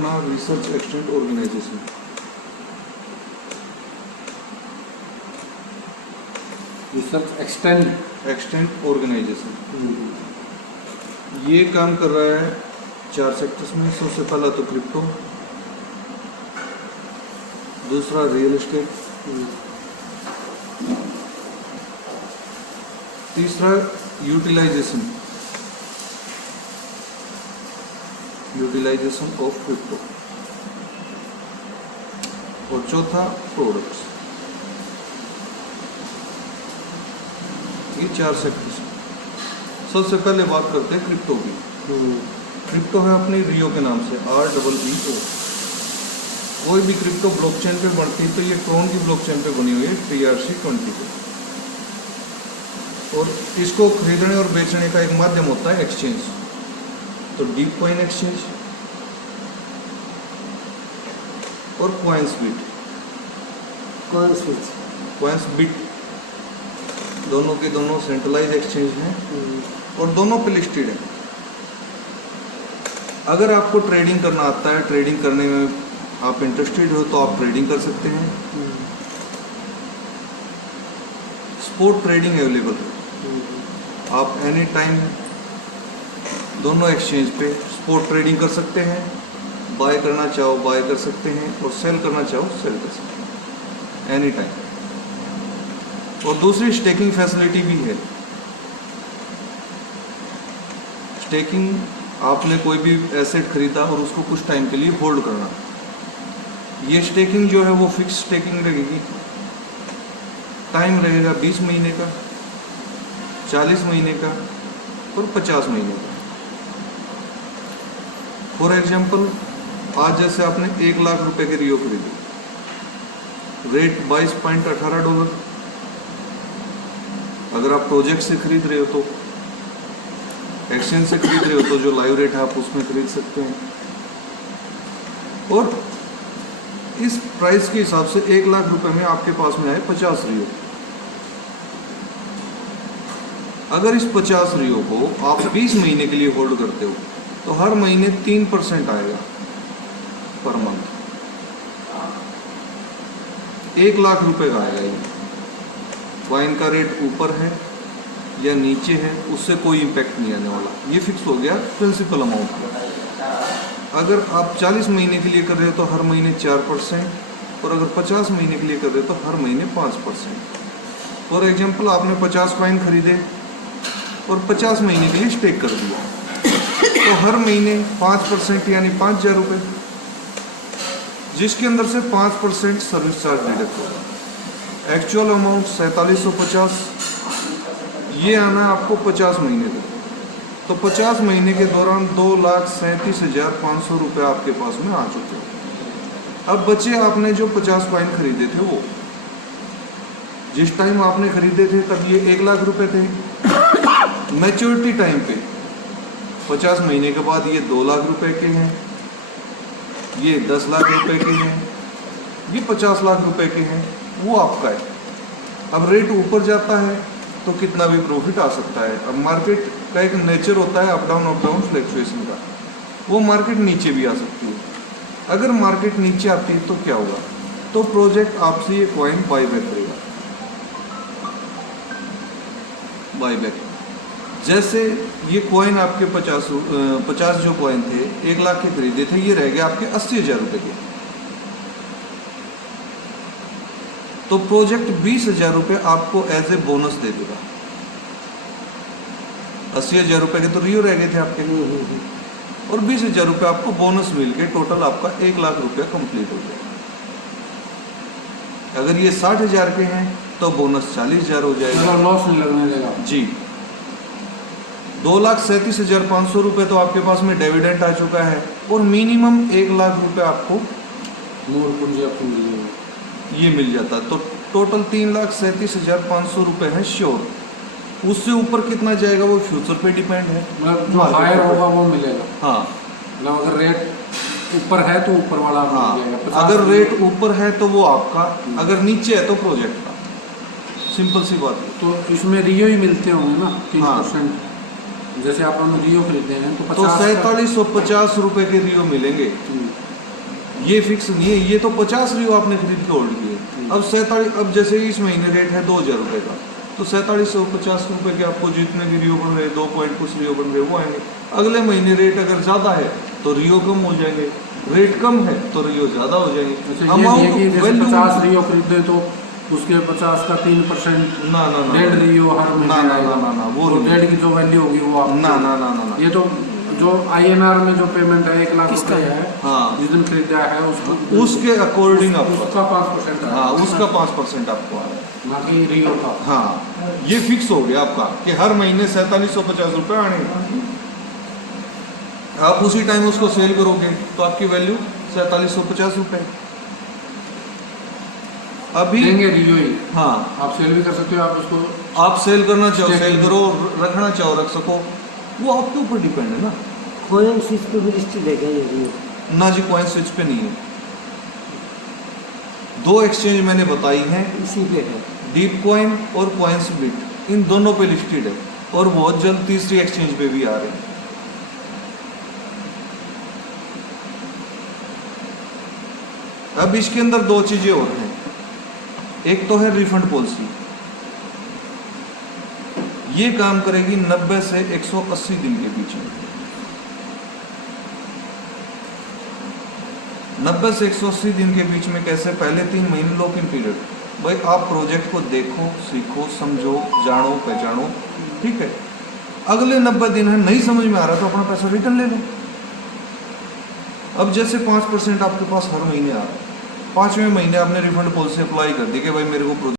अपना research extent organisation. Research extent organisation ये काम कर रहा है 4 सेक्टर्स में। सबसे पहला तो क्रिप्टो, दूसरा रियल एस्टेट, तीसरा यूटिलाइजेशन ऑफ क्रिप्टो, और चौथा प्रोडक्ट्स। ये 4 सेक्टर्स। सबसे पहले बात करते हैं क्रिप्टो की। क्रिप्टो है अपनी रियो के नाम से, REEO। कोई भी क्रिप्टो ब्लॉकचेन पे बनती है तो ये ट्रोन की ब्लॉकचेन पे बनी हुई है, TRC-20 पे। और इसको खरीदने और बेचने का एक माध्यम होता है एक्सचेंज। तो डीप कॉइन एक्सचेंज और कॉइन्सबिट दोनों के दोनों सेंट्रलाइज एक्सचेंज हैं और दोनों पे लिस्टेड है। अगर आपको ट्रेडिंग करना आता है, ट्रेडिंग करने में आप इंटरेस्टेड हो तो आप ट्रेडिंग कर सकते हैं। स्पॉट ट्रेडिंग अवेलेबल है, आप एनी टाइम दोनों एक्सचेंज पे स्पॉट ट्रेडिंग कर सकते हैं। बाय करना चाहो बाय कर सकते हैं और सेल करना चाहो सेल कर सकते हैं एनी टाइम। और दूसरी स्टेकिंग फैसिलिटी भी है। स्टेकिंग, आपने कोई भी एसेट खरीदा और उसको कुछ टाइम के लिए होल्ड करना। ये स्टेकिंग जो है वो फिक्स स्टेकिंग रहेगी। टाइम रहेगा 20 महीने का, 40 महीने का और 50 महीने का। फॉर एग्जाम्पल, आज जैसे आपने $1,00,000 के रियो खरीदे, रेट $22.18। अगर आप प्रोजेक्ट से खरीद रहे हो तो, एक्सचेंज से खरीद रहे हो तो जो लाइव रेट है आप उसमें खरीद सकते हैं। और इस प्राइस के हिसाब से $1,00,000 में आपके पास में आए 50 रियो। अगर इस 50 रियो को आप 20 महीने के लिए होल्ड करते हो तो हर महीने 3% आएगा पर मंथ। $1,00,000 का आएगा। ये कॉइन का रेट ऊपर है या नीचे है उससे कोई इम्पैक्ट नहीं आने वाला, ये फिक्स हो गया प्रिंसिपल अमाउंट का। अगर आप 40 महीने के लिए कर रहे हो तो हर महीने 4%, और अगर 50 महीने के लिए कर रहे हो तो हर महीने 5%। फॉर एग्जाम्पल, आपने 50 कॉइन खरीदे और 50 महीने के लिए स्टेक कर दिया तो हर महीने 5% यानी $5,000, जिसके अंदर से 5% सर्विस चार्ज डिडक्ट होगा। एक्चुअल अमाउंट 4750, ये आना है आपको 50 महीने तक। तो 50 महीने के दौरान $2,37,500 आपके पास में आ चुके हैं। अब बचे आपने जो 50 कॉइन खरीदे थे, वो जिस टाइम आपने खरीदे थे तब ये $1,00,000 थे। मैच्योरिटी टाइम पे 50 महीने के बाद ये $2,00,000 के हैं, ये $10,00,000 के हैं, ये $50,00,000 के हैं, वो आपका है। अब रेट ऊपर जाता है तो कितना भी प्रॉफिट आ सकता है। अब मार्केट का एक नेचर होता है अप डाउन फ्लक्चुएशन का, वो मार्केट नीचे भी आ सकती है। अगर मार्केट नीचे आती है तो क्या होगा, तो प्रोजेक्ट आपसे ये कॉइन बाईबैक करेगा। बाईबैक जैसे ये कॉइन आपके 50 जो कॉइन थे 1,00,000 के खरीदे थे, ये रह गए आपके $80,000 के। तो प्रोजेक्ट $20,000 आपको एज ए बोनस दे देगा। $80,000 के तो रियो रह गए थे आपके, और $20,000 आपको बोनस मिल के टोटल आपका $1,00,000 कंप्लीट हो गया। अगर ये 60,000 के हैं तो बोनस 40,000 हो जाएगा। लॉस नहीं लगने देगा जी। $2,37,500 तो आपके पास में डिविडेंड आ चुका है, और मिनिमम $1,00,000 आपको मूल पूंजी आपको मिल जाएगी, ये मिल जाता है। तो टोटल $3,37,500 है श्योर। उससे ऊपर कितना जाएगा वो फ्यूचर पे डिपेंड है। मतलब जो हायर होगा वो मिलेगा। हाँ, मतलब अगर रेट ऊपर है तो ऊपर वाला मिल जाएगा। अगर रेट ऊपर है तो वो आपका, अगर नीचे है तो प्रोजेक्ट का। सिंपल सी बात है। तो इसमें रियो ही मिलते होंगे ना 3%। हाँ। जैसे आप रियो खरीदते हैं तो $4,750 के रियो मिलेंगे। ये फिक्स नहीं है, ये तो 50 रियो आपने खरीद के होल्ड किए। अब 47, अब जैसे इस महीने रेट है 2000 रुपये का, तो 4750 रुपये के आपको जितने भी रियो बन रहे, 2 पॉइंट कुछ रियो बन रहे वो आएंगे। अगले महीने रेट अगर ज़्यादा है तो रियो कम हो जाएंगे, रेट कम है तो रियो ज़्यादा हो जाएंगे। अच्छा, ये नहीं है कि जैसे 50 रियो खरीदे तो उसके 50 का 3% ना ना ना, 1.5 रियो हर ना महीने ना आएगा। ना ना, वो तो 1.5 की जो वैल्यू होगी वो आप ना ना ना ना, ये तो जो INR में जो पेमेंट है 1 लाख किसका रुपये है? है, हाँ, जिस दिन खरीदा है उसको उसके अकॉर्डिंग उसका आपका, 5% है, हाँ उसका 5% आपको आ रहा है। ना कि रियो का। हाँ, ये फिक्स हो गया आपका कि हर महीने 4750 रुपये आने। आप उसी टाइम उसको सेल करोगे तो आपकी वैल्यू 4750 रुपये। अभी देंगे रियो ही, हाँ, आप सेल भी कर सकते हो, आप उसको आप सेल करना चाहो Staking। सेल करो, रखना चाहो रख सको, वो आपके ऊपर डिपेंड है ना। कोइन स्विच पे भी लिस्टेड है क्या ये रियो? ना जी, कॉइन स्विच पे नहीं है। 2 एक्सचेंज मैंने बताई हैं, इसी पे है। डीप कॉइन और कॉइन्स बिट, इन दोनों पे लिस्टेड है और बहुत जल्द तीसरी एक्सचेंज पे भी आ रहे हैं। अब इसके अंदर 2 चीजें और हैं। एक तो है रिफंड पॉलिसी, ये काम करेगी 90 से 180 दिन के बीच में। 90 से 180 दिन के बीच में कैसे? पहले 3 महीने लॉक इन पीरियड, भाई आप प्रोजेक्ट को देखो, सीखो, समझो, जानो, पहचानो, ठीक है। अगले 90 दिन है, नहीं समझ में आ रहा तो अपना पैसा रिटर्न ले लो। अब जैसे 5% आपके पास हर महीने आ रहा है, 5वें महीने आपने रिफंड पॉलिसी अप्लाई कर दी कि भाई मेरे को